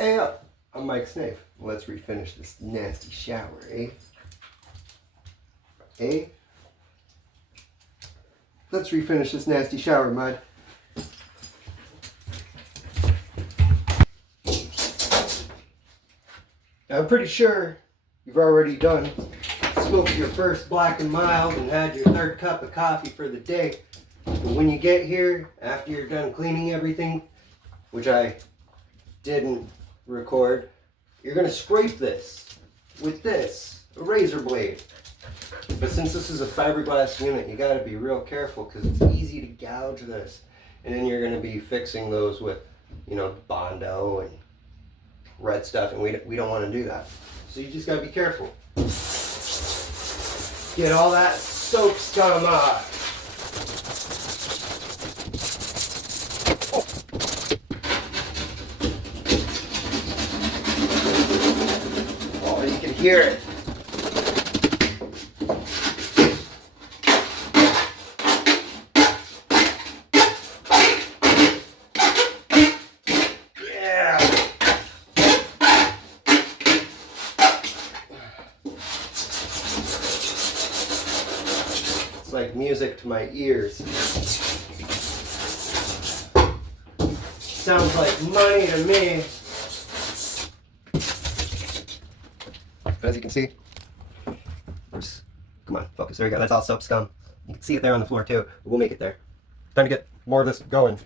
Hey up, I'm Mike Snave. Let's refinish this nasty shower, eh? Eh? Let's refinish this nasty shower, Mud. I'm pretty sure you've already done smoked your first Black and Mild and had your third cup of coffee for the day. But when you get here, after you're done cleaning everything, which I didn't record, you're going to scrape this with this, a razor blade. But since this is a fiberglass unit, you got to be real careful because it's easy to gouge this. And then you're going to be fixing those with, you know, Bondo and red stuff, and we don't want to do that. So you just got to be careful. Get all that soap scum off. Oh, you can hear it. It's like music to my ears. Sounds like money to me. As you can see, come on, focus. There you go. That's all soap scum. You can see it there on the floor too. We'll make it there. Time to get more of this going.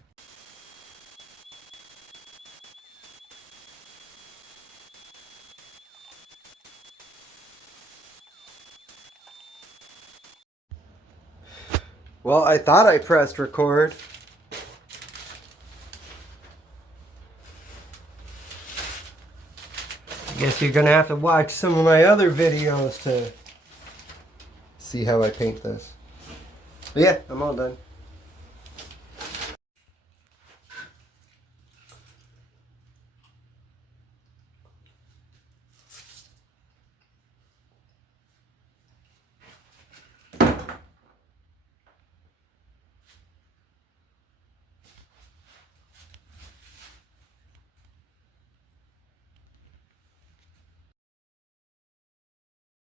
Well, I thought I pressed record. I guess you're gonna have to watch some of my other videos to see how I paint this. But yeah, I'm all done.